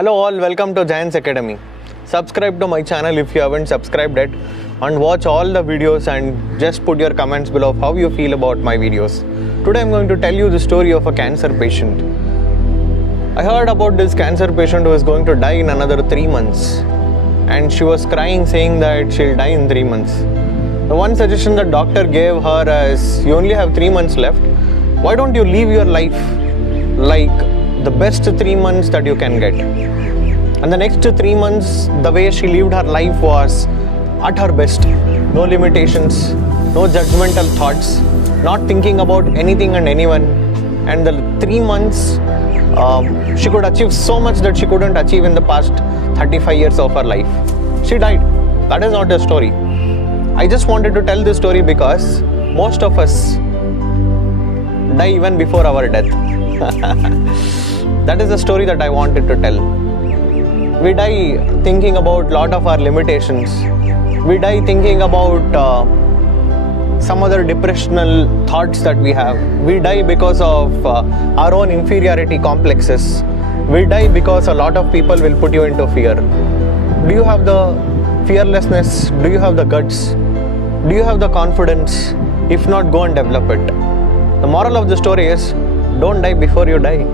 Hello all, welcome to Jayanth's Academy. Subscribe to my channel if you haven't subscribed yet and watch all the videos and just put your comments below of how you feel about my videos. Today I'm going to tell you the story of a cancer patient. I heard about this cancer patient who is going to die in another 3 months, and she was crying saying that she'll die in 3 months. The one suggestion the doctor gave her is, you only have 3 months left. Why don't you live your life like the best 3 months that you can get? And the next 3 months, the way she lived her life was at her best. No limitations, no judgmental thoughts, not thinking about anything and anyone. And the 3 months, she could achieve so much that she couldn't achieve in the past 35 years of her life. She died. That is not a story. I just wanted to tell this story because most of us die even before our death. That is the story that I wanted to tell. We die thinking about a lot of our limitations. We die thinking about some other depressional thoughts that we have. We die because of our own inferiority complexes. We die because a lot of people will put you into fear. Do you have the fearlessness? Do you have the guts? Do you have the confidence? If not, go and develop it. The moral of the story is, don't die before you die.